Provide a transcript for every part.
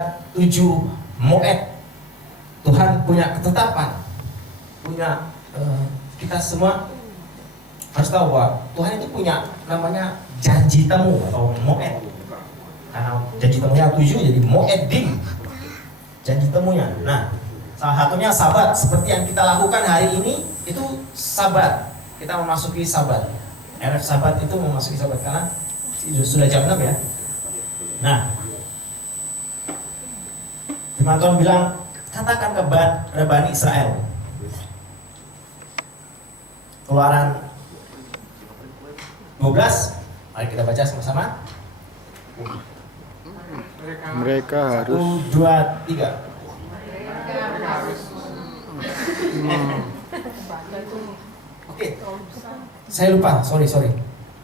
7 moed. Tuhan punya ketetapan, punya kita semua harus tahu bahwa Tuhan itu punya namanya janji temu atau moed. Karena janji temunya 7 jadi moedim, janji temunya. Nah, salah satunya Sabat, seperti yang kita lakukan hari ini itu Sabat. Kita memasuki Sabat. RF Sabat itu memasuki Sabat karena sudah jam 6 ya. Nah, firman Tuhan bilang, katakan kepada Bani Israel. Keluaran 12, mari kita baca sama-sama. Mereka harus 1, 2, 3. Oke, saya lupa, sorry.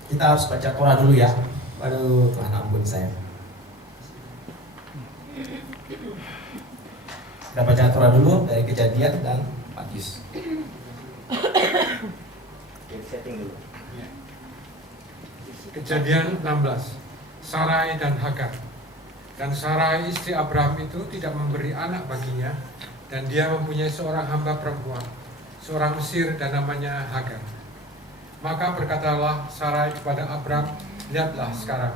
Kita harus baca Torah dulu ya. Aduh, Tuhan ampun saya. Kita baca Torah dulu dari Kejadian dan Matius. Kejadian 16. Sarai dan Hagar. Dan Sarai istri Abraham itu tidak memberi anak baginya, dan dia mempunyai seorang hamba perempuan, seorang Mesir, dan namanya Hagar. Maka berkatalah Sarai kepada Abraham, lihatlah sekarang,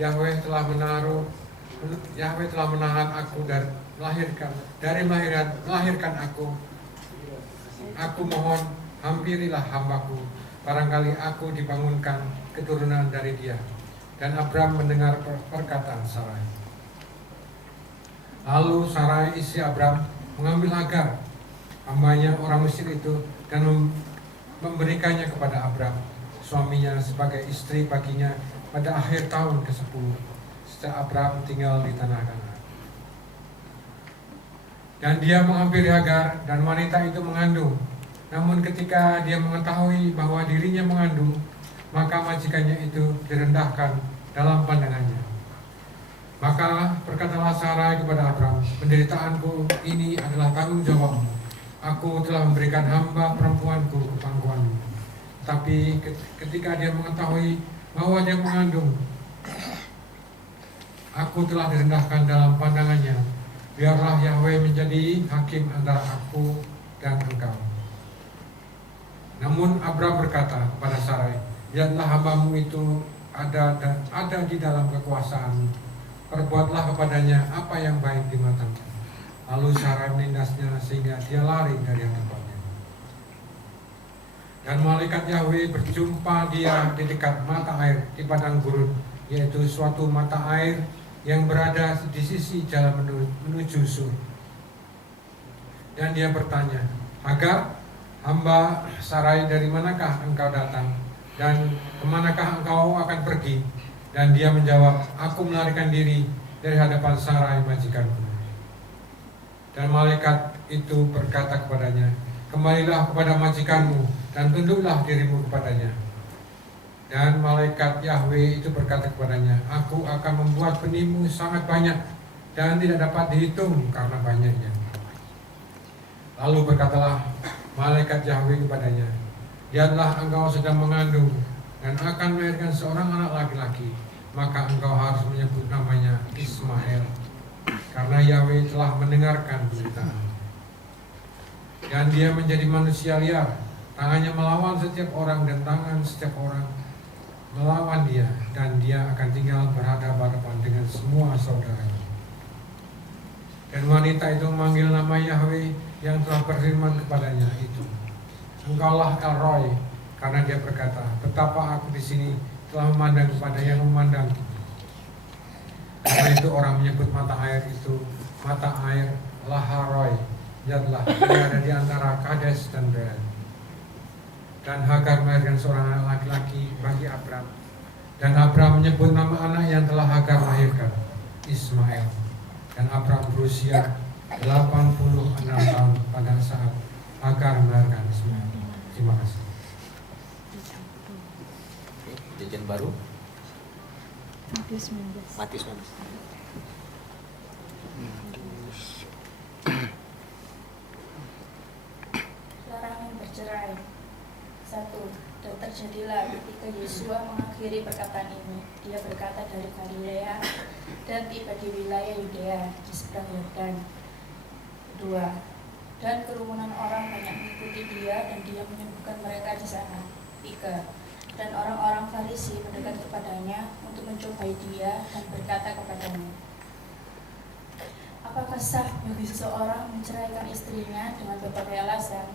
Yahweh telah menahan aku dari melahirkan aku. Aku mohon, hampirilah hambaku, barangkali aku dibangunkan keturunan dari dia. Dan Abraham mendengar perkataan Sarai. Lalu Sarai istri Abraham mengambil Hagar, hambanya orang Mesir itu, dan memberikannya kepada Abraham, suaminya, sebagai istri baginya pada akhir tahun ke-10 sejak Abraham tinggal di tanah Kanaan. Dan dia menghampiri Hagar, dan wanita itu mengandung. Namun ketika dia mengetahui bahwa dirinya mengandung, maka majikannya itu direndahkan dalam pandangannya. Maka berkatalah Sarai kepada Abraham, penderitaanku ini adalah tanggung jawabmu. Aku telah memberikan hamba perempuanku ke pangkuanmu. Tapi ketika dia mengetahui bahwa dia mengandung, aku telah direndahkan dalam pandangannya. Biarlah Yahweh menjadi hakim antara aku dan engkau. Namun Abraham berkata kepada Sarai, lihatlah hambamu itu ada di dalam kekuasaanmu. Perbuatlah kepadanya apa yang baik di matamu. Lalu Sarai menindasnya sehingga dia lari dari hadapannya. Dan malaikat Yahweh berjumpa dia di dekat mata air di padang gurun, yaitu suatu mata air yang berada di sisi jalan menuju Sur. Dan dia bertanya, Hagar, hamba Sarai, dari manakah engkau datang? Dan kemanakah engkau akan pergi? Dan dia menjawab, aku melarikan diri dari hadapan Sarai majikanku. Dan malaikat itu berkata kepadanya, kembalilah kepada majikanmu dan tunduklah dirimu kepadanya. Dan malaikat Yahweh itu berkata kepadanya, aku akan membuat benihmu sangat banyak dan tidak dapat dihitung karena banyaknya. Lalu berkatalah malaikat Yahweh kepadanya, lihatlah engkau sedang mengandung dan akan melahirkan seorang anak laki-laki, maka engkau harus menyebut namanya Ismail, karena Yahweh telah mendengarkan penderitaan. Dan dia menjadi manusia liar, tangannya melawan setiap orang dan tangan setiap orang melawan dia, dan dia akan tinggal berhadapan-hadapan dengan semua saudaranya. Dan wanita itu memanggil nama Yahweh yang telah berfirman kepadanya itu, engkaulah El Roy, karena dia berkata, betapa aku di sini telah memandang kepada yang memandang. Karena itu orang menyebut mata air itu mata air Laharoy. Lihatlah, dia ada di antara Kades dan Beer. Dan Hagar melahirkan seorang anak laki-laki bagi Abraham. Dan Abraham menyebut nama anak yang telah Hagar lahirkan, Ismail. Dan Abraham berusia 86 tahun pada saat Hagar melahirkan Ismail. Terima kasih. Jajan baru Matius 19. Matius. Larangan bercerai. 1. Dan terjadilah ketika Yesua mengakhiri perkataan ini, dia berkata dari Galilea dan tiba di wilayah Yudea di seberang Yordan. 2. Dan kerumunan orang banyak mengikuti dia dan dia menyembuhkan mereka di sana. 3. Dan orang-orang Farisi mendekat kepadanya untuk mencobai dia dan berkata kepadanya, apakah sah bagi seseorang menceraikan istrinya dengan berbagai alasan?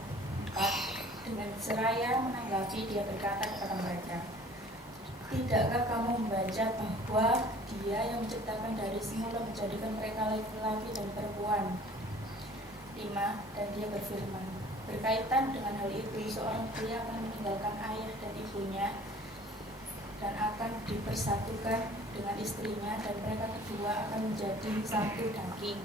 4. Dengan seraya menanggapi dia berkata kepada mereka, tidakkah kamu membaca bahwa dia yang menciptakan dari semula menjadikan mereka laki-laki dan perempuan? 5. Dan dia berfirman, berkaitan dengan hal itu seorang pria akan meninggalkan ayah dan ibunya dan akan dipersatukan dengan istrinya dan mereka kedua akan menjadi satu daging.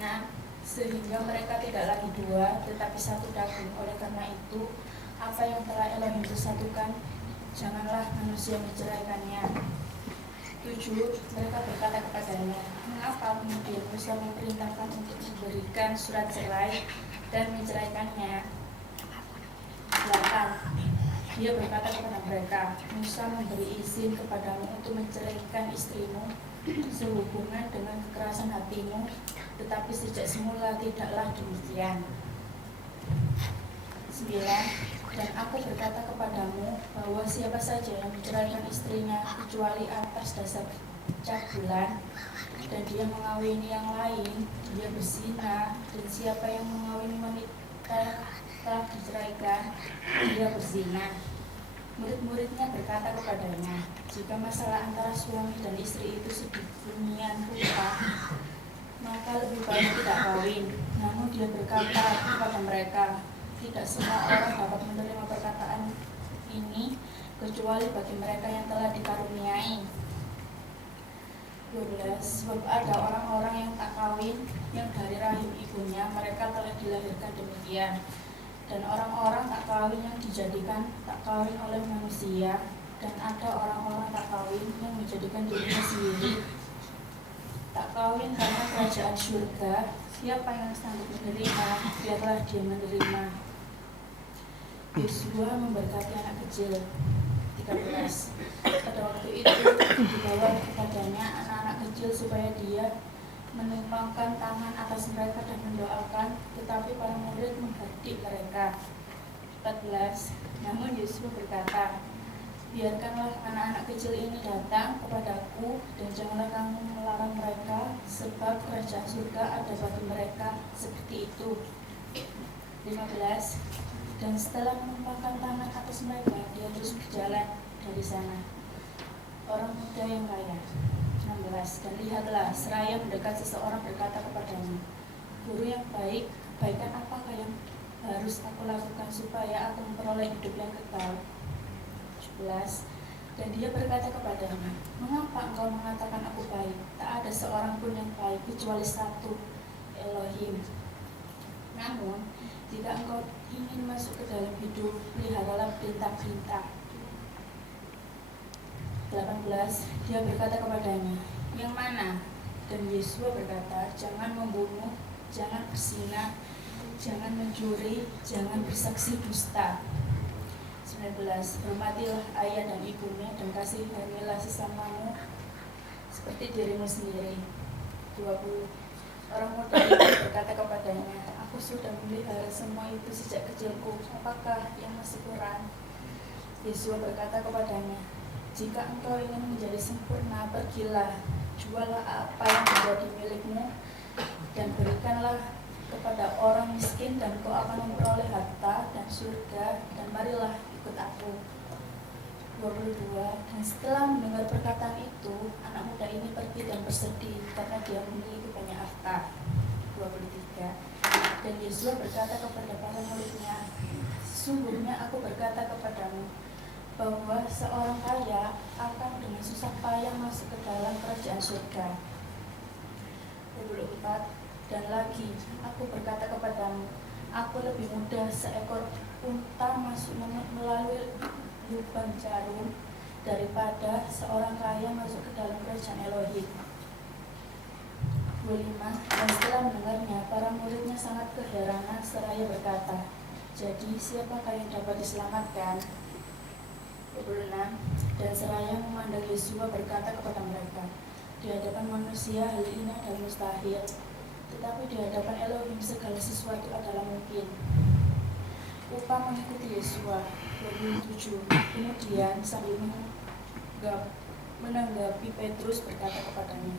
6. Sehingga mereka tidak lagi dua tetapi satu daging. Oleh karena itu apa yang telah Elohim bersatukan janganlah manusia menceraikannya. 7. Mereka berkata kepadanya, mengapa kemudian Musa memerintahkan untuk memberikan surat cerai dan menceraikannya? 8. Dia berkata kepada mereka, Musa memberi izin kepadamu untuk menceraikan istrimu sehubungan dengan kekerasan hatimu, tetapi sejak semula tidaklah demikian. 9. Dan aku berkata kepadamu bahwa siapa saja yang menceraikan istrinya kecuali atas dasar cabulan dan dia mengawini yang lain, dia berzina, dan siapa yang mengawini wanita telah diceraikan, dia berzina. Murid-muridnya berkata kepadanya, jika masalah antara suami dan istri itu sedemikian rupa, maka lebih baik tidak kawin. Namun dia berkata kepada mereka, tidak semua orang dapat menerima perkataan ini kecuali bagi mereka yang telah dikaruniai. 12. Sebab ada orang-orang yang tak kawin, yang dari rahim ibunya mereka telah dilahirkan demikian. Dan orang-orang tak kawin yang dijadikan tak kawin oleh manusia, dan ada orang-orang tak kawin yang menjadikan dirinya sendiri tak kawin karena kerajaan surga. Siapa yang sanggup menerima, biarlah dia menerima. Yesua memberkati anak kecil. 13. Pada waktu itu dibawa kepadanya anak-anak kecil supaya dia menumpangkan tangan atas mereka dan mendoakan, tetapi para murid menghardik mereka. 14. Namun Yesus berkata, biarkanlah anak-anak kecil ini datang kepadaku dan janganlah kamu melarang mereka, sebab kerajaan surga ada bagi mereka seperti itu. 15. Dan setelah menumpangkan tangan atas mereka, dia terus berjalan dari sana. Orang muda yang kaya. 16. Dan lihatlah, seraya mendekat seseorang berkata kepadanya, guru yang baik, kebaikan apakah yang harus aku lakukan supaya aku memperoleh hidup yang kekal? 17. Dan dia berkata kepadanya, mengapa engkau mengatakan aku baik? Tak ada seorang pun yang baik kecuali satu, Elohim. Namun jika engkau ingin masuk ke dalam hidup, peliharalah perintah-perintah. 18. Dia berkata kepadanya, yang mana? Dan Yesus berkata, jangan membunuh, jangan berzina, jangan mencuri, jangan bersaksi dusta. 19. Hormatilah ayah dan ibunya dan kasihanilah sesamamu seperti dirimu sendiri. 20. Orang muda itu berkata kepadanya, aku sudah memelihara semua itu sejak kecilku, apakah yang masih kurang? Yesus berkata kepadanya, jika engkau ingin menjadi sempurna, pergilah, jualah apa yang menjadi milikmu dan berikanlah kepada orang miskin dan kau akan memperoleh harta dan surga, dan marilah ikut aku. 22. Dan setelah mendengar perkataan itu, anak muda ini pergi dan bersedih karena dia memiliki banyak harta. 23. Dan Yesus berkata kepada para muridnya, sesungguhnya aku berkata kepadamu bahwa seorang kaya akan dengan susah payah masuk ke dalam kerajaan surga. 24. Dan lagi, aku berkata kepadamu, aku lebih mudah seekor unta masuk melalui lubang jarum daripada seorang kaya masuk ke dalam kerajaan Elohim. 25. Dan setelah mendengarnya, para muridnya sangat keheranan seraya berkata, Jadi siapakah yang dapat diselamatkan? 26. Dan seraya memandang Yosua berkata kepada mereka, di hadapan manusia hal ini adalah mustahil, tetapi di hadapan Elohim segala sesuatu adalah mungkin. Upah mengikuti Yosua. 27. Kemudian sambil menanggapi Petrus berkata kepadanya,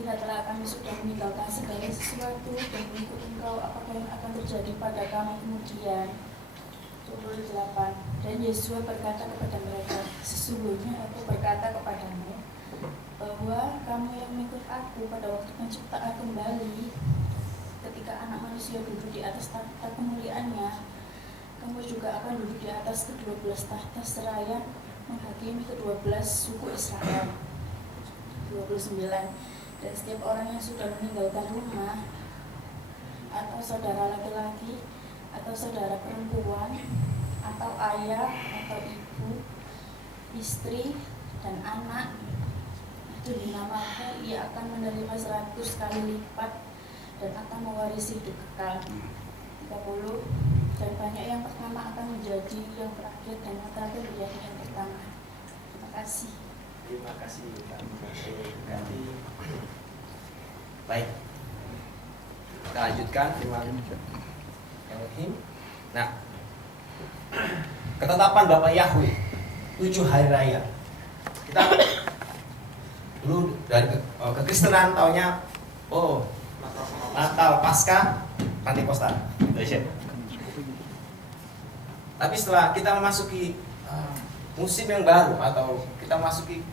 lihatlah kami sudah meninggalkan segala sesuatu dan mengikut engkau, apakah yang akan terjadi pada kami kemudian? 28. Dan Yosua berkata kepada mereka, sesungguhnya aku berkata kepadamu bahwa kamu yang mengikut aku pada waktu penciptaan kembali, ketika anak manusia duduk di atas tahta kemuliaannya, kamu juga akan duduk di atas ke-12 tahta seraya menghakimi ke-12 suku Israel. 29. Dan setiap orang yang sudah meninggalkan rumah atau saudara laki-laki atau saudara perempuan atau ayah atau ibu, istri dan anak itu dinamakan, ia akan menerima 100 kali lipat dan akan mewarisi hidup kekal. 30. Dan banyak yang pertama akan menjadi yang terakhir dan yang terakhir menjadi yang pertama. Terima kasih. Terima kasih Pak. Ganti. Baik. Kita lanjutkan. Terima kasih. Nah, ketetapan Bapak Yahweh 7 hari raya. Kita dulu dari kekristenan taunya Natal, Paskah, Pentakosta. Tapi setelah kita memasuki musim yang baru atau kita masuki,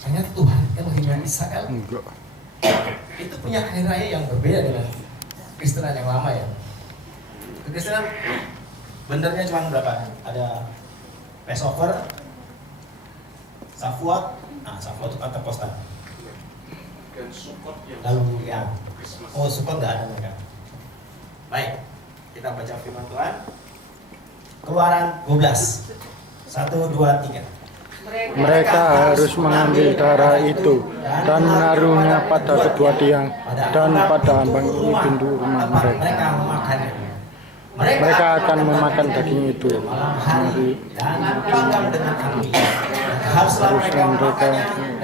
ternyata Tuhan Elohim Israel itu punya hari raya yang berbeda dengan Kristenan yang lama ya. Kristenan benernya cuma berapa? Ada Passover, Shavuot, Shavuot itu Pentakosta. Lalu ya, Sukkot nggak ada mereka. Baik, kita baca firman Tuhan. Keluaran 12 1, 2, 3. Mereka harus mengambil darah itu dan menaruhnya pada kedua tiang dan pada ambang pintu rumah mereka. Mereka akan memakan daging itu haruslah mereka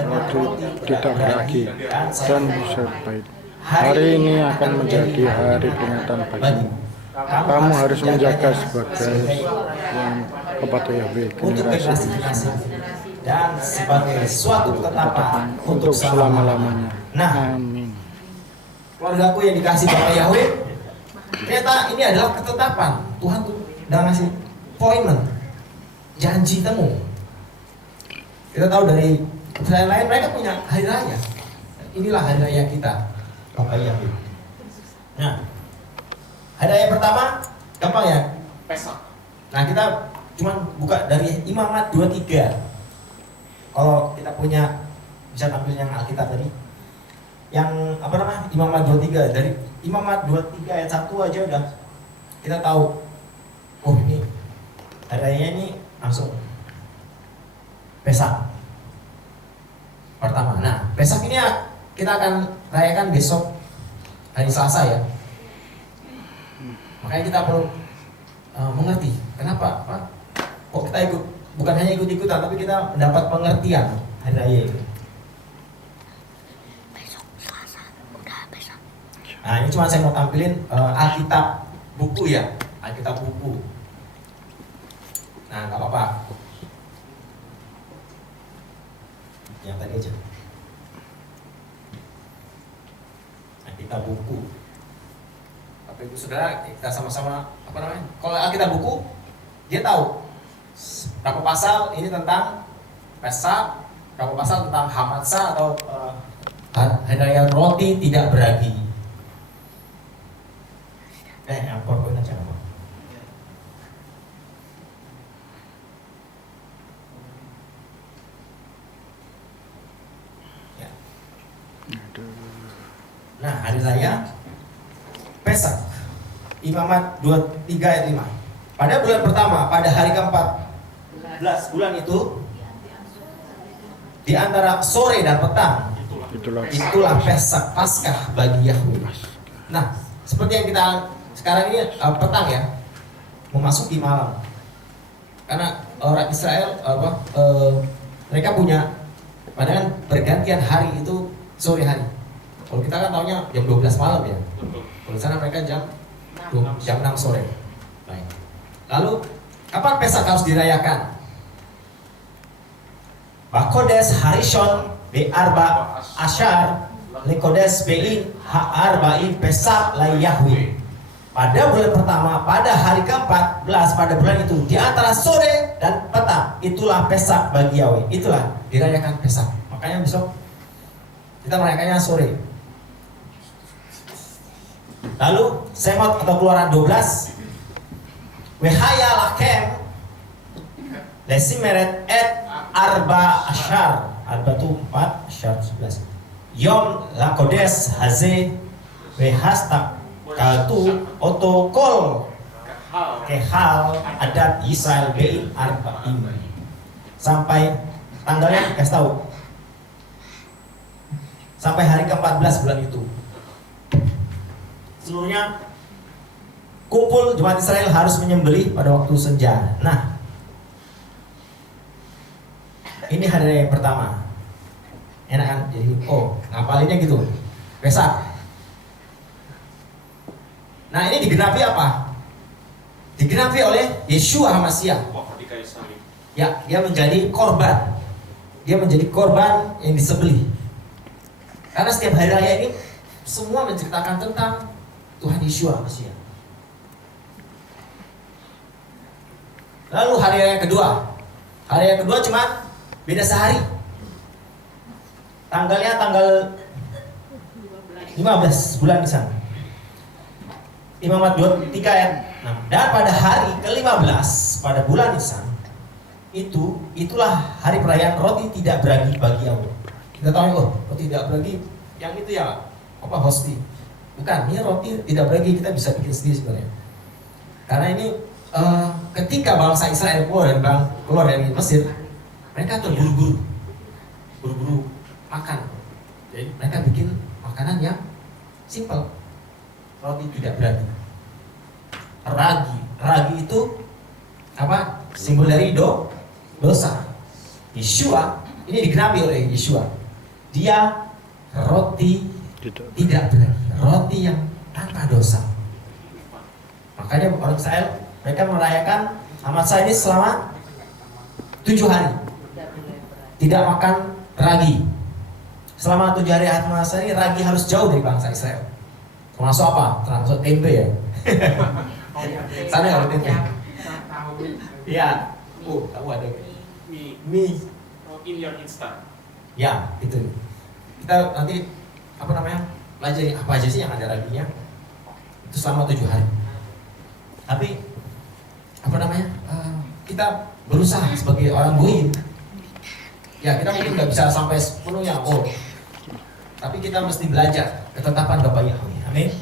waktu tidak beragi dan sebaik. Hari ini akan menjadi hari peringatan bagimu. Kamu harus menjaga sebagai yang kepada Yahweh generasi dan sebagai suatu ketetapan untuk selama-lamanya. Nah, amin. Keluargaku yang dikasih Bapak Yahweh, ternyata ini adalah ketetapan. Tuhan tuh udah ngasih appointment, janji temu. Kita tahu dari Israel lain mereka punya hari raya. Inilah hari raya kita, Bapak Yahweh. Nah, hari raya pertama gampang ya, Pesach. Nah, kita cuma buka dari Imamat 23. Kalau kita punya, bisa tampil yang Alkitab tadi. Yang Imamat 23, dari Imamat 23 ayat 1 aja udah kita tahu. Oh, ini hari rayanya ini langsung Pesach pertama. Nah, Pesach ini kita akan rayakan besok hari Selasa ya. Makanya kita perlu mengerti kenapa kok kita ikut, bukan hanya ikut-ikutan, tapi kita mendapat pengertian hari raya itu. Nah, ini cuma saya mau tampilin Alkitab buku ya, Alkitab buku. Nah, nggak apa-apa. Yang tadi aja. Alkitab buku. Bapak Ibu Saudara, kita sama-sama kalau Alkitab buku, dia tahu berapa pasal ini tentang Pesach, berapa pasal tentang Hamatsah atau hari raya roti tidak beragi. Yang poin aja apa? Ya. Nah, hari raya Pesach, Imamat 23 ayat 5. Pada bulan pertama, pada hari ke-14 bulan itu, di antara sore dan petang, itulah Pesach, Paskah bagi Yahudi. Nah, seperti yang kita sekarang ini petang ya, memasuki malam. Karena orang Israel mereka punya padahal pergantian hari itu sore hari. Kalau kita kan tahunya jam 12 malam ya. Kalau di sana mereka jam 6 sore. Baik. Lalu kapan Pesak harus dirayakan? Bakodes Harishon Be'arba Ashar Lekodes Be'in Ha'arba'in Pesak la Yahweh. Pada bulan pertama, pada hari ke-14 pada bulan itu, di antara sore dan petang, itulah Pesak bagi Yahweh. Itulah dirayakan Pesak. Makanya besok kita merayakannya sore. Lalu Semot atau Keluaran 12, Wehaya lakem Lesimeret et Arba Ashar. Arba itu 4, Ashar 11. Yom lakodes haze wehastak kaltu otokol kehal adat Israel bein arba'in. Sampai tanggalnya kasih tahu. Sampai hari ke-14 bulan itu. Seluruhnya kumpul jemaat Israel harus menyembelih pada waktu senja. Nah, ini hari yang pertama. Enak kan? Jadi, ngapalinnya gitu. Pesak. Nah, ini digenapi apa? Digenapi oleh Yeshua HaMashiach. Ya, dia menjadi korban. Dia menjadi korban yang disembelih. Karena setiap hari raya ini semua menceritakan tentang Tuhan Yeshua HaMashiach. Lalu hari raya kedua. Hari raya kedua cuma beda sehari. Tanggalnya tanggal 15 bulan Nisan. Imamat 23 ayat 6. Dan pada hari ke-15 pada bulan Nisan itulah hari perayaan roti tidak beragi bagi Yahweh. Kita tahu roti tidak beragi yang itu ya hosti. Bukan, ini roti tidak beragi kita bisa bikin sendiri sebenarnya. Karena ini ketika bangsa Israel keluar dari Mesir, mereka terburu-buru makan. Jadi mereka bikin makanan yang simple. Roti tidak beragi. Ragi itu apa? Simbol dari dosa. Yeshua ini digenapi oleh Yeshua. Dia roti tidak beragi, roti yang tanpa dosa. Makanya orang Israel mereka merayakan Hamatsa ini selama 7 hari. Tidak makan ragi. Selama 7 hari Hamatsa ini ragi harus jauh dari bangsa Israel. Termasuk apa? Termasuk tempe ya. Sana nggak ada tempe. Iya. Tahu ada. Mie. In your instant. Ya, itu. Kita nanti pelajari apa aja sih yang ada raginya. Itu selama 7 hari. Tapi kita berusaha sebagai orang goyim. Ya, kita mungkin nggak bisa sampai sepenuhnya. Tapi kita mesti belajar ketetapan Bapa Yahweh. Amin.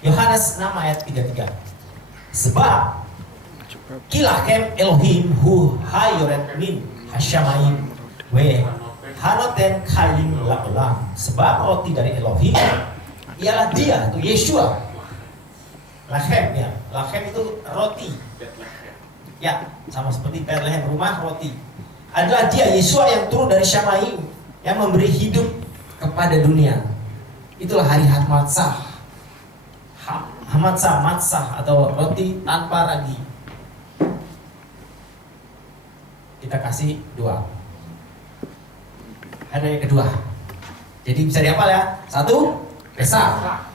Yohanes 6 ayat 33. Sebab Kilachem Elohim hu hayoret min hasyamayim we hanoten kalim lakolam. Sebab roti dari Elohim ialah dia, itu Yeshua. Lachem ya, lachem itu roti. Ya, sama seperti Bethlehem, rumah roti. Adalah dia Yeshua yang turun dari Syamayim, yang memberi hidup kepada dunia. Itulah hari Hamatsah. Matsah atau roti tanpa ragi. Kita kasih 2. Hari kedua. Jadi bisa dihafal ya. 1, Pesak.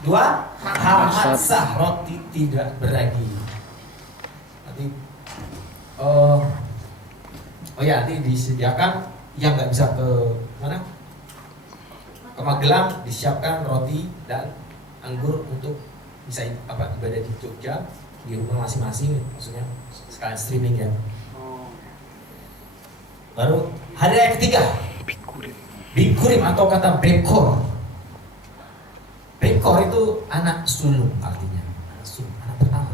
2, Hamatsah, roti tidak beragi. Nanti nanti disediakan yang nggak bisa ke mana? Ke Magelang disiapkan roti dan anggur untuk bisa ibadah di Jogja di rumah masing-masing, maksudnya sekalian streaming ya. Baru hari raya ketiga, Bikurim atau kata Bekor. Bekor itu anak sulung artinya, anak pertama.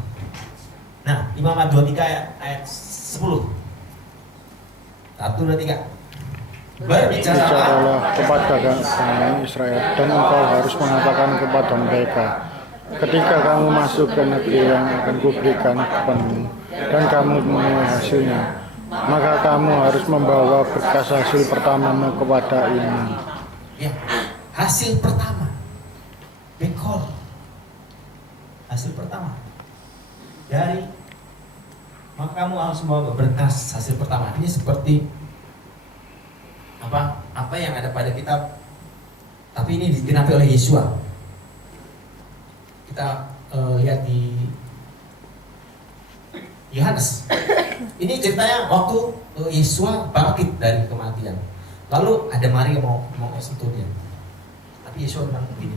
Nah, Imamat 23 ayat 10. 1, 2, 3. Bicaralah kepada Israel dan engkau harus mengatakan kepada mereka, ketika kamu masuk ke negeri yang akan kuberikan kepadamu dan kamu memenuhi hasilnya, maka kamu harus membawa berkas hasil pertamamu kepada imam. Ya, hasil pertama, bekor, hasil pertama dari, maka kamu harus membawa berkas hasil pertama. Ini seperti apa yang ada pada kitab, tapi ini digenapi oleh Yesua. Kita lihat di Yohanes. Ini ceritanya waktu Yesua bangkit dari kematian. Lalu ada Maria mau sentuh dia. Tapi Yesua bilang begini,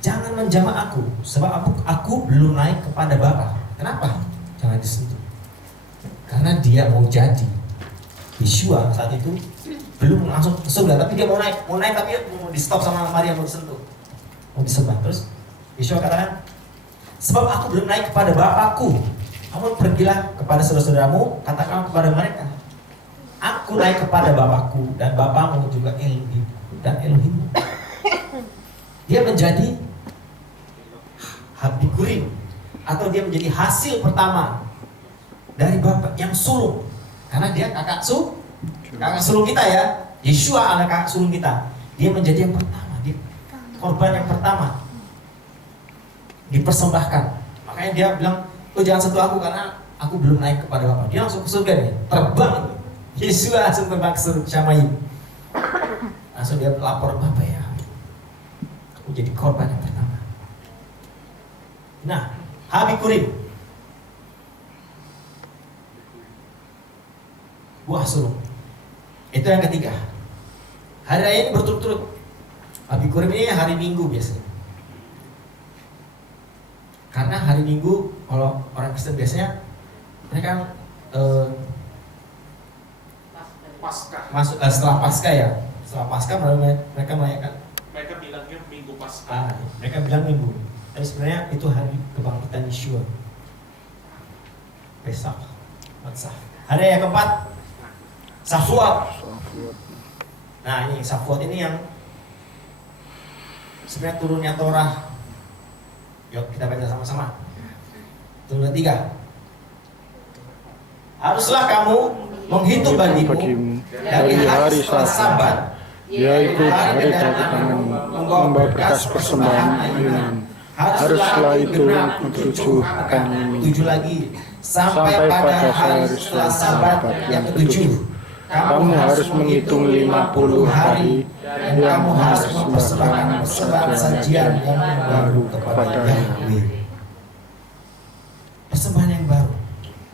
jangan menjamah aku, sebab aku belum naik kepada Bapa. Kenapa? Jangan disentuh. Karena dia mau jadi. Yesua saat itu belum langsung ke surga, tapi dia mau naik tapi mau di stop sama Maria, mau disentuh, mau disembah. Terus Yesua katakan, sebab aku belum naik kepada Bapakku, namun pergilah kepada saudara-saudaramu, katakan kepada mereka, aku naik kepada Bapakku dan Bapakmu juga Elohim dan Elohimmu. Dia menjadi Habikurim, atau dia menjadi hasil pertama dari Bapak yang sulung, karena dia kakak sulung kita ya. Yesua anak kakak sulung kita. Dia menjadi yang pertama, dia korban yang pertama dipersembahkan. Makanya dia bilang, jangan sentuh aku karena aku belum naik kepada Bapa. Dia langsung ke surga nih, terbang. Yesua langsung terbang ke surga Syamai. Langsung dia lapor, Bapa ya, aku jadi korban yang pertama. Nah, Habikurim, buah sulung. Itu yang ketiga. Hari raya ini berturut-turut. Habikurim ini hari Minggu biasanya. Karena hari Minggu kalau orang Kristen biasanya mereka masuk setelah Paskah ya. Setelah Paskah mereka merayakan. Mereka bilangnya Minggu Paskah. Mereka bilang Minggu. Tapi sebenarnya itu hari kebangkitan Yeshua. Pesak. Hari yang keempat, Safuat. Nah ini Safuat ini yang sebenarnya turunnya Torah. Yuk kita baca sama-sama. Turun 3. Haruslah kamu menghitung bagimu dari hari Sabat, yaitu hari dagangan, membawa berkas persembahan iman. Haruslah itu yang ke-7 pekan ini. 7 lagi sampai pada hari setelah Sabat yang ke-7. Kamu harus menghitung 50 hari dan kamu harus mempersembahkan persembahan sajian yang baru kepada Yahweh. Persembahan yang baru.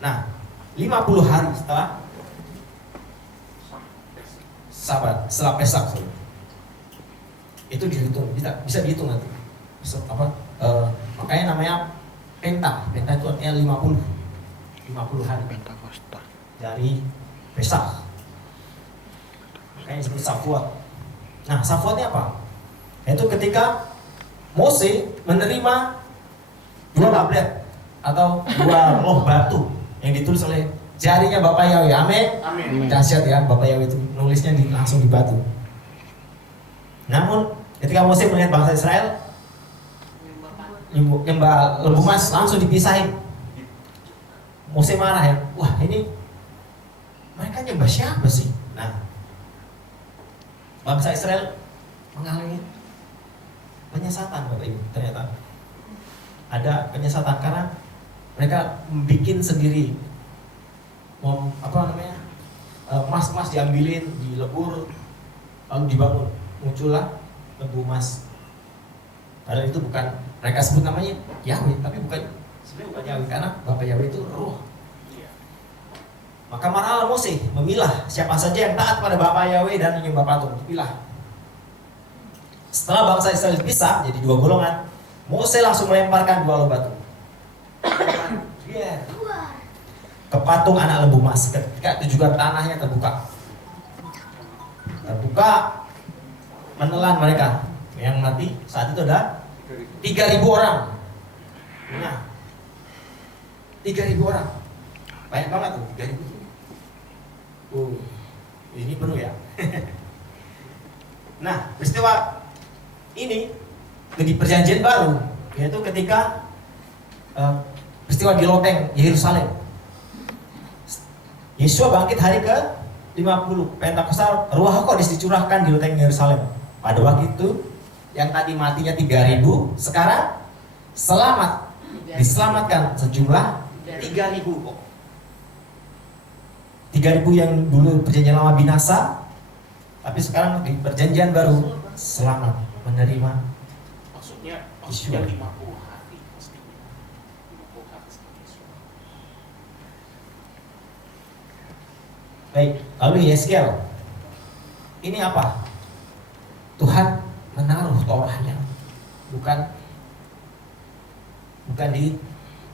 Nah, 50 hari setelah Sabat, setelah Pesak, itu dihitung, bisa dihitung nanti. Makanya namanya Penta. Penta itu artinya 50 hari dari Pesak. Makanya disebut Safuat. Nah, Safuatnya apa? Itu ketika Mose menerima 2 tablet atau 2 loh batu yang ditulis oleh jarinya Bapak Yahweh. Amin. Dahsyat ya, Bapak Yahweh itu nulisnya langsung di batu. Namun ketika Mose melihat bangsa Israel nyembah lembu emas, langsung dipisahin. Mose marah ya. Wah, ini mereka nyembah siapa sih? Nah, bangsa Israel mengalami penyesatan, Bapak Ibu. Ternyata ada penyesatan karena mereka bikin sendiri, emas diambilin, dilebur, lalu dibangun, muncullah lembu emas. Padahal itu bukan, mereka sebut namanya Yahweh, tapi sebenarnya bukan Yahweh, karena Bapak Yahweh itu roh. Maka marahlah Mose, memilah siapa saja yang taat pada Bapak Yahweh dan menyembah patung, dipilah. Setelah bangsa Israel dipisah jadi 2 golongan, Mose langsung melemparkan 2 loh batu ke patung anak lembu emas. Ketika itu juga tanahnya terbuka, menelan mereka. Yang mati saat itu ada 3.000 orang. Nah, 3.000 orang, banyak banget tuh, 3.000. Ini penuh ya. Nah, peristiwa ini di perjanjian baru yaitu ketika peristiwa di loteng Yerusalem. Yesua bangkit hari ke-50 Pentakosta, Ruah Kudus dicurahkan di loteng Yerusalem. Pada waktu itu yang tadi matinya 3.000 sekarang diselamatkan sejumlah 3.000 kok. 3.000 yang dulu perjanjian lama binasa, tapi sekarang di perjanjian baru selamat menerima. Maksudnya 50 hari pastinya. 50 hari sebagai Yesus. Baik, lalu Yeskiel. Ini apa? Tuhan menaruh Torahnya bukan di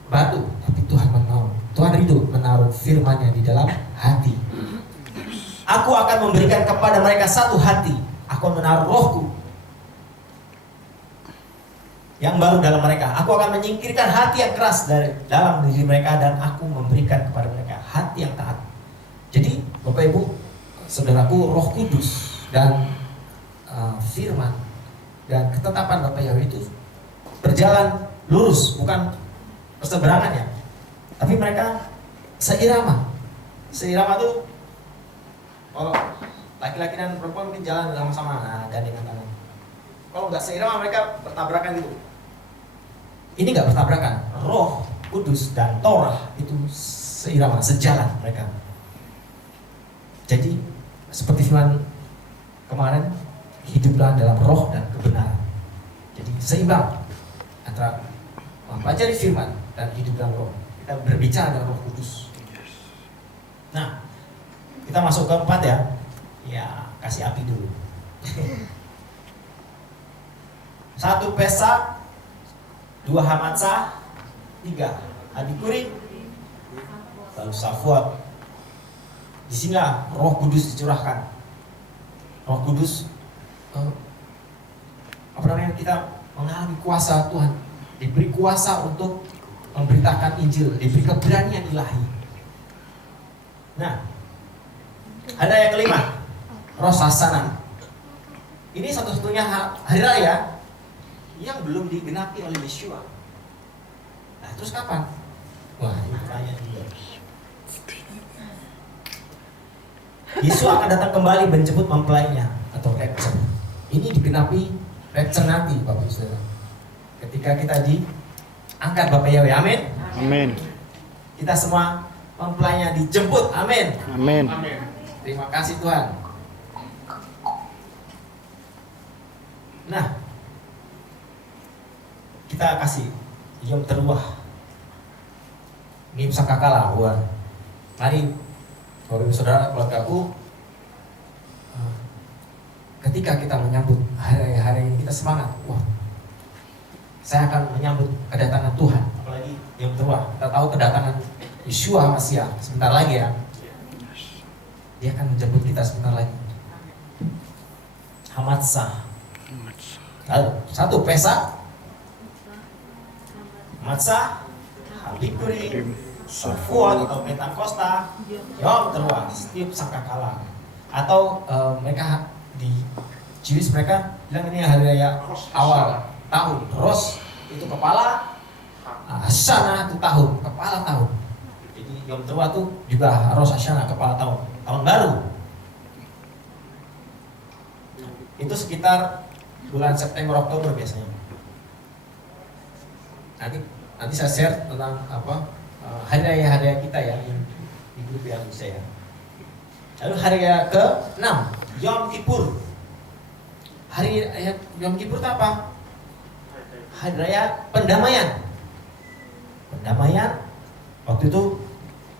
batu, tapi Tuhan ridho menaruh firman-Nya di dalam hati. Aku akan memberikan kepada mereka satu hati. Aku menaruh rohku yang baru dalam mereka. Aku akan menyingkirkan hati yang keras dari dalam diri mereka, dan aku memberikan kepada mereka hati yang taat. Jadi Bapak Ibu, saudaraku, Roh Kudus dan firman dan ketetapan Bapak Yahweh itu berjalan lurus, bukan berseberangan ya. Tapi mereka seirama. Seirama tuh kalau laki-laki dan perempuan mungkin jalan sama-sama, gandengan tangan. Kalau nggak seirama mereka bertabrakan gitu. Ini nggak bertabrakan. Roh Kudus dan Torah itu seirama, sejalan mereka. Jadi seperti firman kemarin, hiduplah dalam roh dan kebenaran. Jadi seimbang antara mempelajari firman dan hidup dalam roh. Kita berbicara dalam Roh Kudus. Nah, kita masuk ke 4 ya. Ya, kasih api dulu. 1 Pesak, 2 Hamatsah, 3 Habikuri, lalu Safuat. Disinilah Roh Kudus dicurahkan. Roh Kudus kita mengalami kuasa Tuhan, diberi kuasa untuk memberitakan Injil, diberi keberanian ilahi. Nah, ada yang kelima, Rosh Hashanah. Ini satu-satunya hari raya yang belum digenapi oleh Yeshua. Nah, terus kapan? Wah, ini pertanyaan juga. Yesus akan datang kembali menjemput mempelainya atau rapture. Ini digenapi rapture nanti, Bapak Ibu Saudara. Ketika kita diangkat Bapak Yahweh, amin. Amin. Kita semua mempelainya dijemput, amin. Amin. Amin. Terima kasih Tuhan. Nah, kita kasih Yom Teruah, Ngim Sakakala buat. Mari Bapak Ibu Saudara, keluargaku, ketika kita menyambut hari ini, kita semangat. Wah, saya akan menyambut kedatangan Tuhan. Apalagi Yom Teruah, kita tahu kedatangan Yeshua Masiah sebentar lagi ya. Dia akan menjemput kita sebentar lagi. Hamatsah. Lalu 1 Pesak, Hamatsah, Habikuri, Safuat atau Pentakosta, Yom Teruah, Setiap Sangkakala. Atau mereka di Jewish mereka bilang ini hari raya awal tahun. Rosh itu kepala, Hashanah itu tahun, kepala tahun. Jadi Yom Teruah itu juga Rosh Hashanah, kepala tahun baru. Itu sekitar bulan September Oktober biasanya. Nanti saya share tentang hari raya kita ya di grup yang saya. Lalu hari raya ke-6 Yom Kippur. Hari raya Yom Kippur itu apa? Hari raya pendamaian. Pendamaian waktu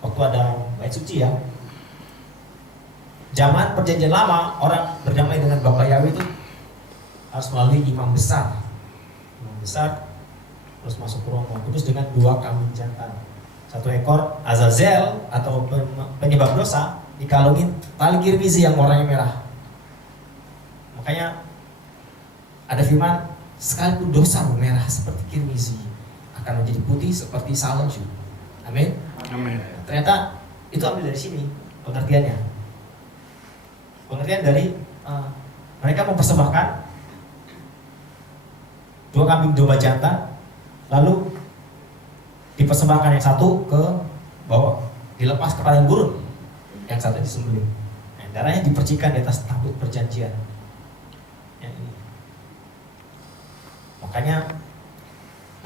ada bait suci ya. Zaman perjanjian lama, orang berdamai dengan Bapa Yahweh itu harus melalui imam besar. Imam besar terus masuk ke ruang kudus dengan 2 kambing jantan, 1 ekor Azazel atau penyebab dosa, dikalungin tali kirmizi yang warnanya merah. Makanya ada firman, sekalipun dosa merah seperti kirmizi akan menjadi putih seperti salju. Amin. Amin. Ternyata itu ambil dari sini pengertiannya. Pengertian dari mereka mempersembahkan 2 kambing domba jantan lalu dipersembahkan yang satu ke bawah, dilepas ke padang gurun, yang satu disembelih. Nah, darahnya dipercikan di atas tabut perjanjian. Ya, ini. Makanya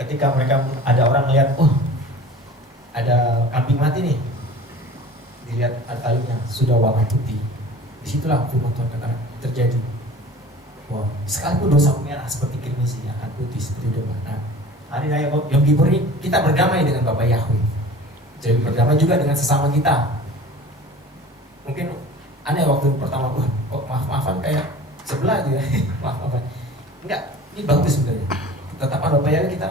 ketika mereka ada orang melihat, oh ada kambing mati nih, dilihat talinya sudah warna putih. Disitulah firman Tuhan katakan terjadi. Wah, sekalipun dosa merah seperti kirmisi akan putih seperti domba. Nah, hari raya Yom Kippur ini kita berdamai dengan Bapa Yahweh. Jadi berdamai juga dengan sesama kita. Mungkin aneh waktu pertama gua, kok maaf-maafan kayak sebelah aja ya. Maaf-maafan. Enggak, ini bagus sebenarnya. Tetapan Bapa Yahweh kita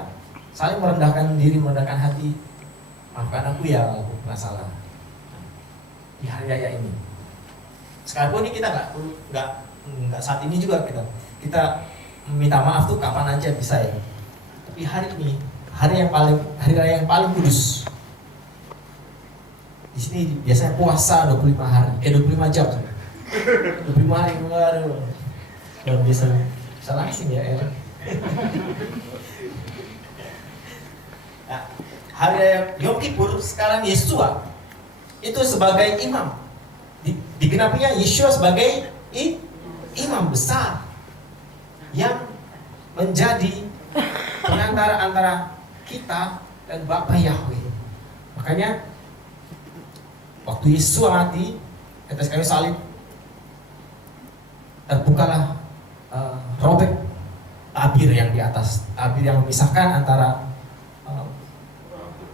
saling merendahkan diri, merendahkan hati. Maafkan aku ya, aku pernah salah. Nah, di hari raya ini. Sekalipun ini kita nggak saat ini juga kita minta maaf tuh kapan aja bisa ya. Tapi hari ini hari raya yang paling kudus. Di sini biasanya puasa 25 hari, 25 jam. 25 hari baru. Luar biasa. Salah sih ya, El. Nah, hari raya Yom Kippur sekarang Yesua itu sebagai imam. Digenapinya Yesua sebagai imam besar yang menjadi pengantara antara kita dan Bapa Yahweh. Makanya waktu Yesus mati atas kayu salib, terbukalah robek tabir yang di atas, tabir yang memisahkan antara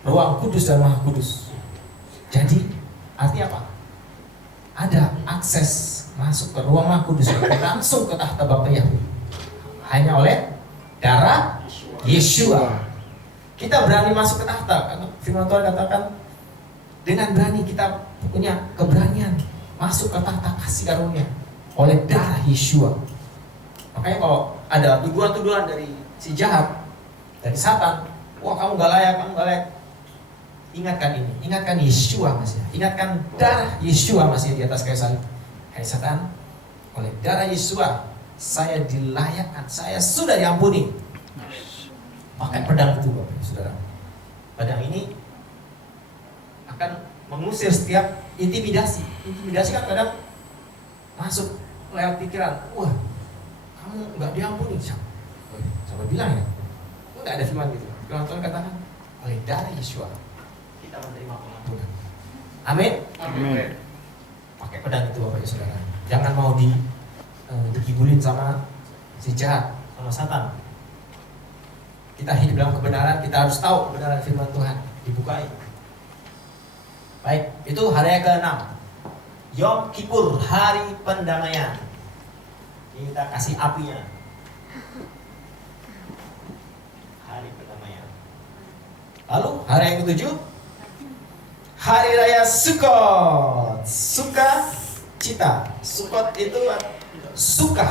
ruang kudus dan maha kudus. Jadi artinya apa? Ada akses masuk ke ruang maha kudus langsung ke tahta Bapa Yahweh hanya oleh darah Yesua. Kita berani masuk ke tahta karena firman Tuhan katakan dengan berani kita punya keberanian masuk ke tahta kasih karunia oleh darah Yesua. Makanya kalau ada tuduhan-tuduhan dari si jahat, dari Satan, wah kamu gak layak, ingatkan ini, ingatkan Yesua masih, ingatkan darah Yesua masih di atas kayu salib. Hai Satan, oleh darah Yesua saya dilayakkan, saya sudah diampuni. Pakai pedang itu Bapak Saudara. Pedang ini akan mengusir setiap intimidasi. Intimidasi kan kadang masuk lewat pikiran, wah kamu nggak diampuni. Siapa bilang ya? Nggak ada firman gitu. Firman Tuhan katakan oleh darah Yesua kita menerima pengampunan. Amin. Amin. Pakai pedang itu Bapak Saudara. Jangan mau dikibulin sama si jahat, sama Satan. Kita hidup dalam kebenaran, kita harus tahu kebenaran firman Tuhan dibukai. Baik, itu hari ke-6. Yom Kippur, hari pendamaian. Ini kita kasih apinya. Hari pendamaian. Lalu hari yang ke-7, hari raya Sukkot. Sukacita. Sukkot itu suka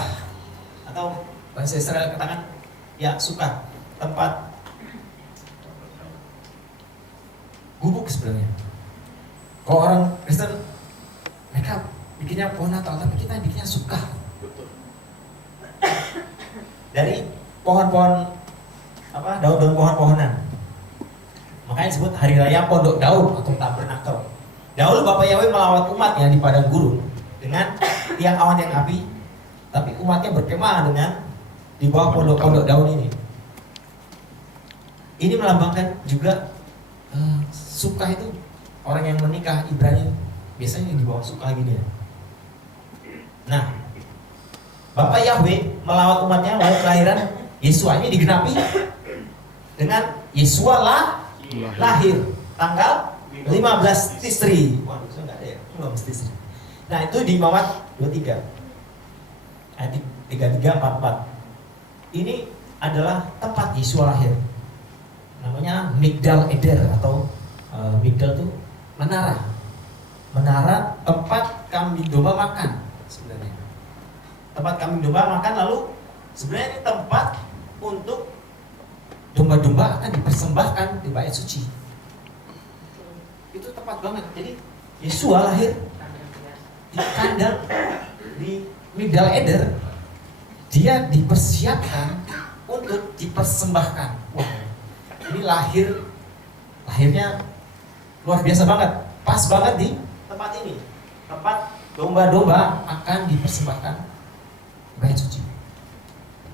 atau bahasa Israel katakan ya suka, tempat gubuk sebenarnya. Kalau orang Kristen mereka bikinnya pohon Natal, tapi kita bikinnya suka. Dari pohon-pohon daun-daun pohon-pohonan. Makanya disebut hari raya Pondok Daun atau Tabernakel. Dahulu Bapa Yahweh melawat umatnya di padang gurun dengan tiang awan yang api, tapi umatnya berkemah dengan di bawah pondok-pondok daun ini. Ini melambangkan juga suka itu orang yang menikah Ibrani biasanya di bawah suka gini ya. Nah, Bapa Yahweh melawat umatnya melalui kelahiran Yesua ini digenapi dengan Yesua lahir tanggal 15 Tisri. Waduh, saya nggak ada ya, 15 Tisri. Nah, itu di Mamat 23 ayat 33-44. Ini adalah tempat Yesua lahir. Namanya Migdal Eder atau Migdal itu menara. Menara tempat kambing domba makan sebenarnya. Tempat kambing domba makan, lalu sebenarnya ini tempat untuk domba-domba akan dipersembahkan di bait suci. Itu tepat banget. Jadi Yesua lahir di kandang di Migdal Eder. Dia dipersiapkan untuk dipersembahkan. Wah, ini lahirnya luar biasa banget, pas banget di tempat ini, tempat domba-domba akan dipersembahkan bait suci.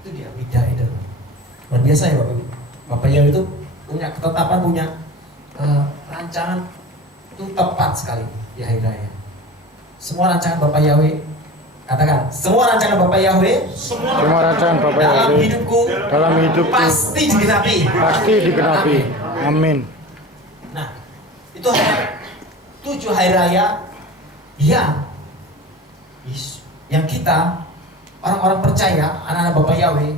Itu dia Mida Eder. Luar biasa ya Bapak Ibu. Bapak Yahweh itu punya ketetapan, punya rancangan itu tepat sekali di hari raya. Semua rancangan Bapak Yahweh, katakan, semua rancangan Bapak Yahweh, Semua rancangan Bapak dalam Yahweh hidupku dalam hidupku pasti digenapi. pasti digenapi. Amin. Nah, itu hanya 7 hari raya yang kita orang-orang percaya, anak-anak Bapak Yahweh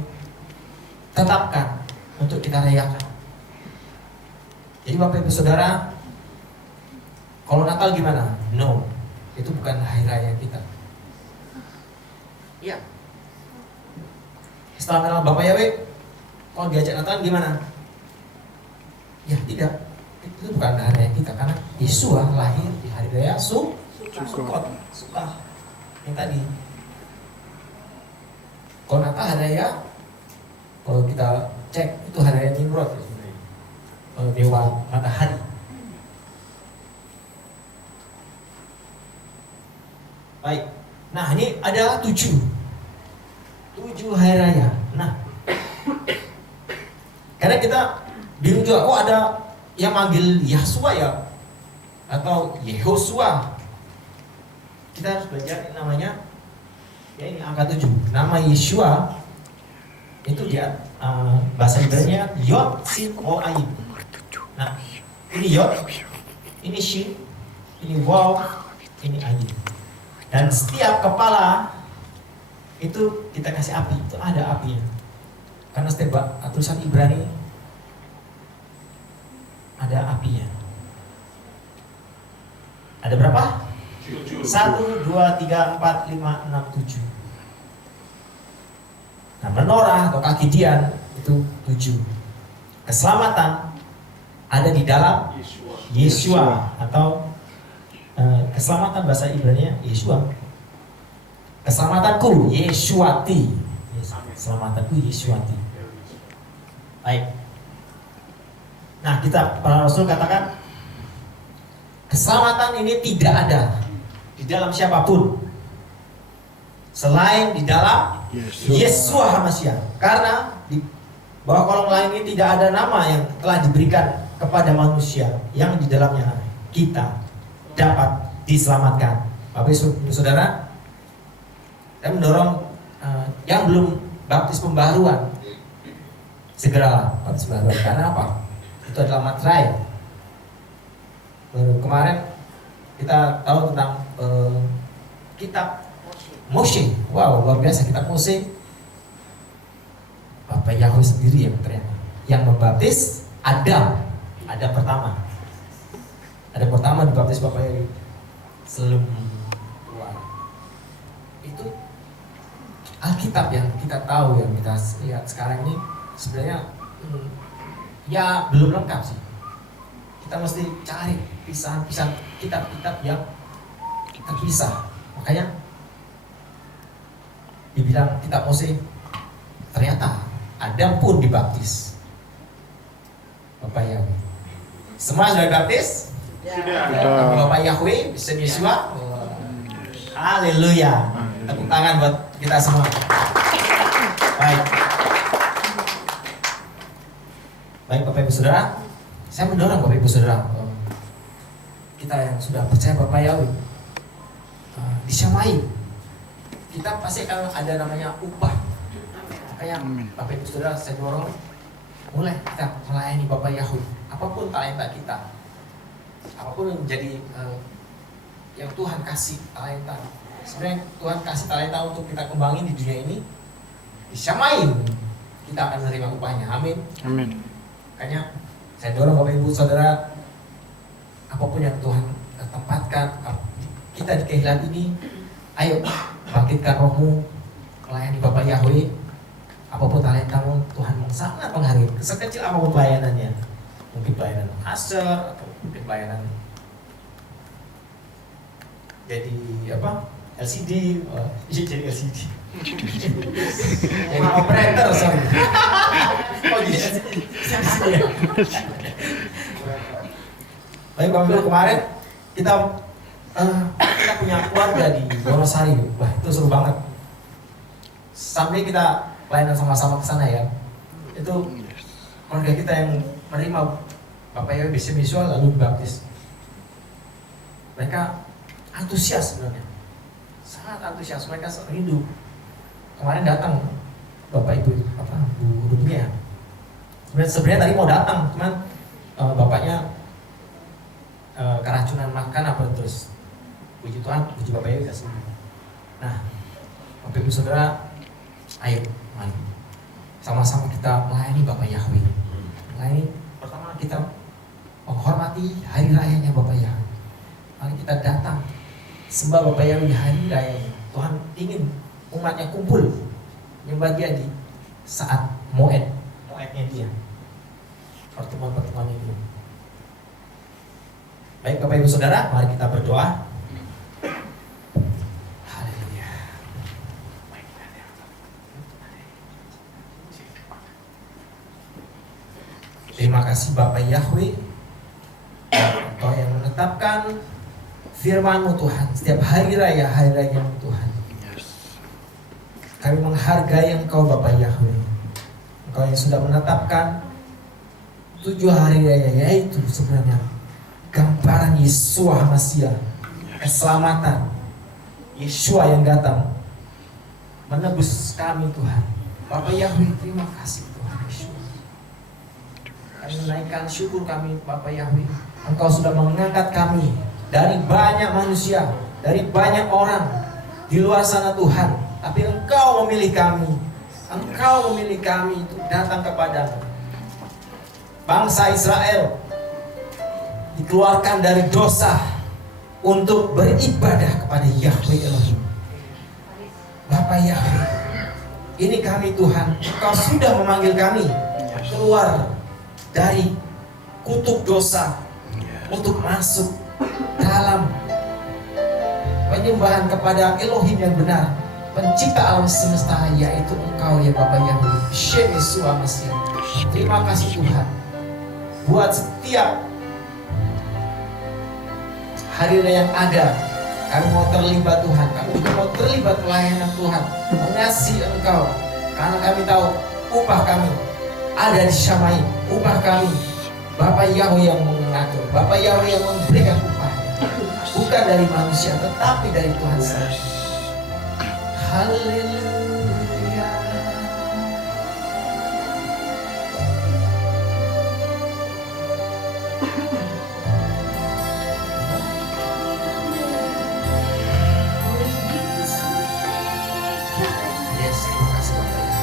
tetapkan untuk kita rayakan. Jadi Bapak Ibu Saudara, kalau Natal gimana? No, itu bukan hari raya kita. Iya. Setelah kenal Bapak Yahweh, kalau diajak Natal gimana? Ya tidak. Itu bukan hari raya kita, karena Yesua lahir di hari raya Sukot, Sukah yang tadi. Kalau Natal hari raya, kalau kita cek itu hari raya Nimrod ya sebenarnya, dewa matahari. Baik, nah ini ada 7 hari raya. Nah, karena kita bingung juga, kok ada yang manggil Yahshua ya, atau Yehosua. Kita harus belajar namanya, ya ini angka 7. Nama Yeshua itu dia bahasa Ibrani-nya Yod Sin O Ayin. Nah, ini Yod, ini Shin, ini Waw, ini Ayin. Dan setiap kepala itu kita kasih api, itu ada apinya. Karena setiap tulisan Ibrani ada apinya. Ada berapa? 1, 2, 3, 4, 5, 6, 7. Nah, menorah atau kaki dian itu 7. Keselamatan ada di dalam Yeshua atau keselamatan bahasa Ibrani-nya Yeshua. Keselamatanku Yeshuati. Keselamatanku Yeshuati. Baik. Nah, kita para rasul katakan keselamatan ini tidak ada di dalam siapapun selain di dalam Yeshua HaMashiach. Karena di bawah kolong langit ini tidak ada nama yang telah diberikan kepada manusia yang di dalamnya kita dapat diselamatkan. Bapak Ibu Saudara, saya mendorong yang belum baptis pembaharuan, segeralah baptis pembaharuan. Karena apa? Itu adalah materai. Kemarin kita tahu tentang kitab Mose. Wow, luar biasa kitab Mose. Bapak Yahweh sendiri yang ternyata yang membaptis Adam pertama. Ada pertama dibaptis Bapak Yahweh sebelum keluar. Itu Alkitab yang kita tahu, yang kita lihat sekarang ini sebenarnya ya belum lengkap sih. Kita mesti cari pisahan-pisahan kitab-kitab yang terpisah. Makanya dibilang kitab Mose, ternyata Adam pun dibaptis Bapak Yahweh. Semua sudah dibaptis? Sudah. Bapak Yahweh bisa Yeshua. Haleluya. Tepuk tangan buat kita semua. Baik. Baik Bapak Ibu Saudara, saya mendorong Bapak Ibu Saudara, kita yang sudah percaya Bapak Yahweh disyamai, kita pasti akan ada namanya upah. Makanya Bapak Ibu Saudara, saya dorong mulai kita melayani Bapak Yahweh. Apapun talenta kita, apapun yang menjadi yang Tuhan kasih talenta. Sebenarnya Tuhan kasih talenta untuk kita kembangin di dunia ini, disyamain, kita akan menerima upahnya. Amin. Amin. Makanya saya dorong Bapak Ibu Saudara, apapun yang Tuhan tempatkan kita di kehilangan ini, ayo bangkitkan rohmu, melayani Bapak Yahweh. Apapun talentamu, Tuhan sangat menghargai. Sekecil apapun pelayanannya, mungkin pelayanan asar atau mungkin pelayanan jadi apa LCD, jadi LCD Operator, sorry. Oh iya. Baik Bapak Ibu, kemarin kita punya keluarga di Wonosari. Wah, itu seru banget. Sampai kita pelayanan sama-sama ke sana ya. Itu keluarga kita yang menerima Bapak Ibu bisa visual lalu baptis. Mereka antusias sebenarnya. Sangat antusias, mereka rindu. Kemarin datang Bapak Ibu Bu Rubinya. Sebenarnya tadi mau datang, cuman bapaknya keracunan makan apa terus. Puji Tuhan, puji Bapak Ibu kasih. Nah, Bapak Ibu Saudara, ayo mari sama-sama kita melayani Bapak Yahweh. Melayani pertama kita menghormati hari rayanya Bapak Yahweh. Mari kita datang sembah Bapak Yahweh di hari rayanya. Tuhan ingin umatnya kumpul menyembah Dia di saat moednya Dia, pertemuan-pertemuannya Dia. Baik Bapak Ibu Saudara, mari kita berdoa. Haleluya. Terima kasih Bapak Yahweh, Engkau yang menetapkan firman-Mu Tuhan setiap hari raya Tuhan. Kami menghargai Engkau Bapak Yahweh, Engkau yang sudah menetapkan 7 hari raya, yaitu sebenarnya gambaran Yeshua Masiah, keselamatan Yeshua yang datang menebus kami Tuhan. Bapak Yahweh, terima kasih Tuhan Yeshua. Kami menaikkan syukur kami Bapak Yahweh, Engkau sudah mengangkat kami dari banyak manusia, dari banyak orang di luar sana Tuhan. Tapi Engkau memilih kami. Engkau memilih kami untuk datang kepadamu. Bangsa Israel dikeluarkan dari dosa untuk beribadah kepada Yahweh Elohim. Bapak Yahweh, ini kami Tuhan, Engkau sudah memanggil kami keluar dari kutub dosa untuk masuk dalam penyembahan kepada Elohim yang benar, pencipta alam semesta, yaitu Engkau ya Bapak Yahweh, Shem Yeshua Masih. Terima kasih Tuhan buat setiap hari yang ada. Kami mau terlibat Tuhan, kami juga mau terlibat pelayanan Tuhan, mengasihi Engkau, karena kami tahu upah kami ada di Syamai. Upah kami Bapak Yahweh yang mengatur, Bapak Yahweh yang memberikan upahnya, bukan dari manusia tetapi dari Tuhan sendiri. Haleluya. Yes, terima kasih Bapak Yahweh.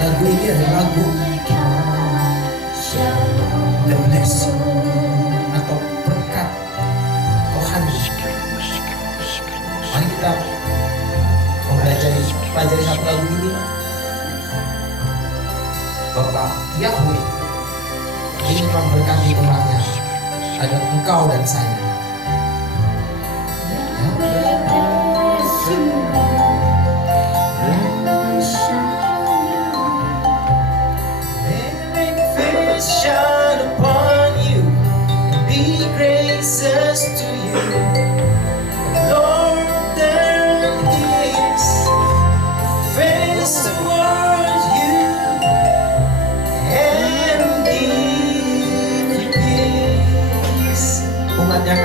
Lagu ini adalah lagu The Blessing atau berkat Tuhan. Mari kita pelajari satu lagu ini. Bapak Yahweh ingin memberkati umatnya, ada engkau dan saya. Shine upon you and be gracious to you. Lord, turn His face towards you and give you peace. Umatnya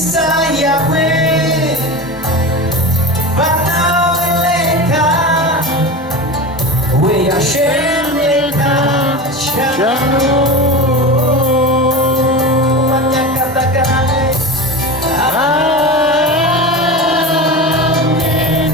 bisa Yahweh Banauleka We Hashem Leka Shalom. Umatnya katakan Amin. Amin.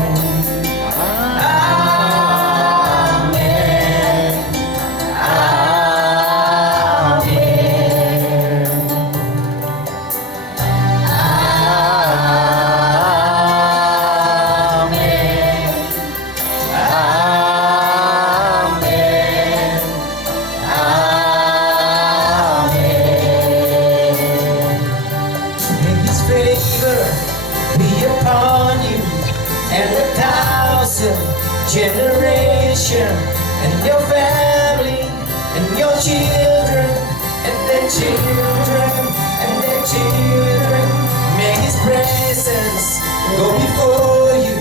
May His favor be upon you and 1,000 generations and your family and your children and their children and their children. May His presence go before you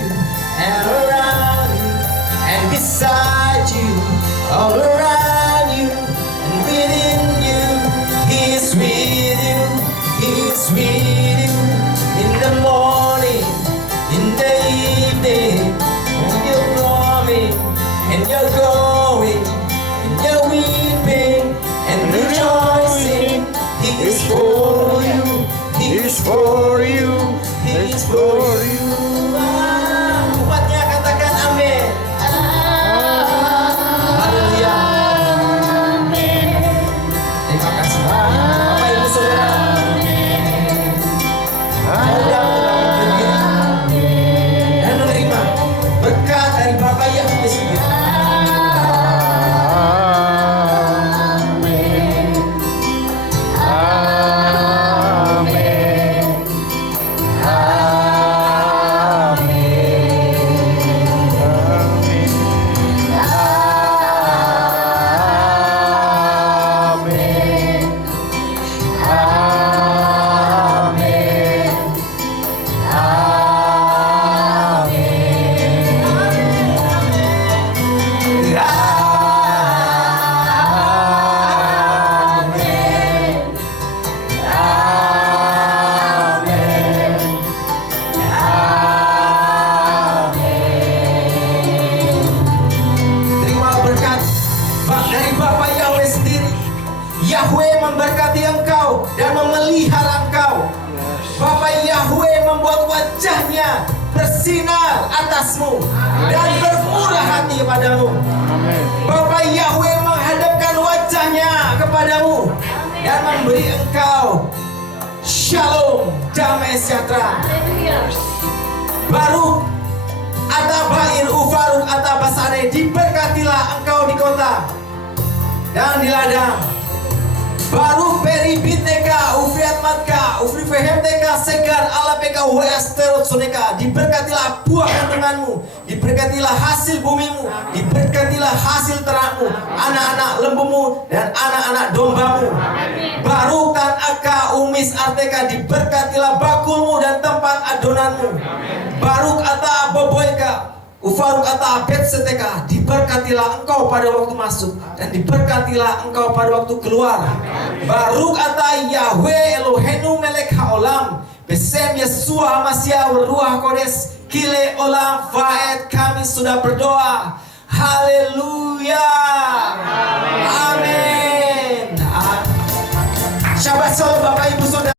and around you and beside you, all around you and within you. He is with you. He is with you in the morning, in the evening, when you're coming and you're going, and you're weeping and rejoicing. He is for you. He is for you. He is for you. Umatnya katakan amin. Haleluya. Terima kasih Bapak Ibu Saudara. Dan menerima berkat dari Bapak Yahweh sendiri. Terima berkat dari Bapak Yahweh sendiri. Yahweh memberkati engkau dan memelihara engkau. Bapak Yahweh membuat wajahnya bersinar atasmu dan bermurah hati kepadamu. Bapak Yahweh menghadapkan wajahnya kepadamu dan memberi engkau shalom, damai sejahtera. Baruk Atabain Ufaruk Atabasare, diberkatilah engkau di kota dan di ladang. Baru peribiteka ufriat matka ufrifehemteka segar alapeka weasterot soneka, diberkatilah buah kandunganmu, diberkatilah hasil bumimu, diberkatilah hasil terangmu, anak-anak lembumu dan anak-anak dombamu. Baruk tan aka umis arteka, diberkatilah bakulmu dan tempat adonanmu. Baruk ata boboika Ufaruk ata betseteka, diberkatilah engkau pada waktu masuk dan diberkatilah engkau pada waktu keluar. Baruk ata Yahweh Elohenu melek haolam besem Yesua Hamasya Ruah Kodes kile olam faed. Kami sudah berdoa. Haleluya. Amin. Shabbat shalom Bapak Ibu Saudara.